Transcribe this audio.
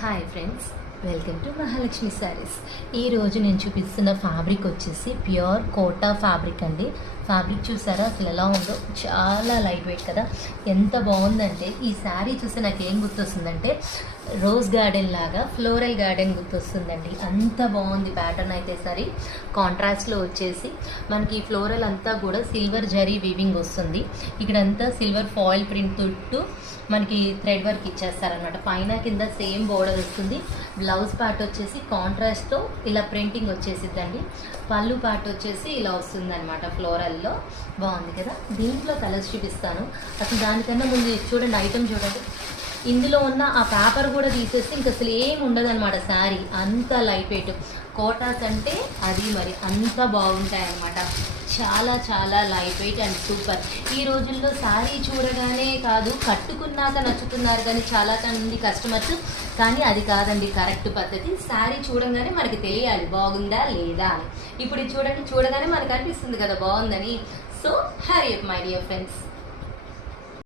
Hi friends, welcome to Mahalakshmi saris. ఈరోజు నేను చూపిస్తున్న ఫ్యాబ్రిక్ వచ్చేసి ప్యూర్ కోటా ఫ్యాబ్రిక్ అండి. ఫ్యాబ్రిక్ చూసారా అసలు ఎలా ఉందో, చాలా లైట్ వెయిట్ కదా, ఎంత బాగుందంటే ఈ శారీ చూస్తే నాకు ఏం గుర్తొస్తుందంటే రోజ్ గార్డెన్ లాగా ఫ్లోరల్ గార్డెన్ గుర్తొస్తుందండి. అంత బాగుంది ప్యాటర్న్ అయితే. సరే కాంట్రాస్ట్లో వచ్చేసి మనకి ఫ్లోరల్ అంతా కూడా సిల్వర్ జరీ వీవింగ్ వస్తుంది. ఇక్కడంతా సిల్వర్ ఫాయిల్ ప్రింట్ చుట్టూ మనకి థ్రెడ్ వర్క్ ఇచ్చేస్తారనమాట. పైన కింద సేమ్ బోర్డర్ వస్తుంది. బ్లౌజ్ పార్ట్ వచ్చేసి కాంట్రాస్ట్తో ఇలా ప్రింటింగ్ వచ్చేసిద్దండి. పళ్ళు పార్ట్ వచ్చేసి ఇలా వస్తుంది అనమాట ఫ్లోరల్లో. బాగుంది కదా. దీంట్లో కలర్స్ చూపిస్తాను. అసలు దానికన్నా ముందు చూడండి, ఐటమ్ చూడండి. ఇందులో ఉన్న ఆ పేపర్ కూడా తీసేస్తే ఇంకా అసలు ఏం ఉండదు అనమాట. శారీ అంత లైట్ వెయిట్. కోటాస్ అంటే అది మరి అంత బాగుంటాయి అన్నమాట. చాలా చాలా లైట్ వెయిట్ అండ్ సూపర్. ఈ రోజుల్లో శారీ చూడగానే కాదు, కట్టుకున్నాక నచ్చుతున్నారు కానీ చాలా మంది కస్టమర్స్. కానీ అది కాదండి కరెక్ట్ పద్ధతి. శారీ చూడగానే మనకి తెలియాలి బాగుందా లేదా అని. ఇప్పుడు ఇది చూడండి, చూడగానే మనకు అనిపిస్తుంది కదా బాగుందని. So hurry up my dear friends.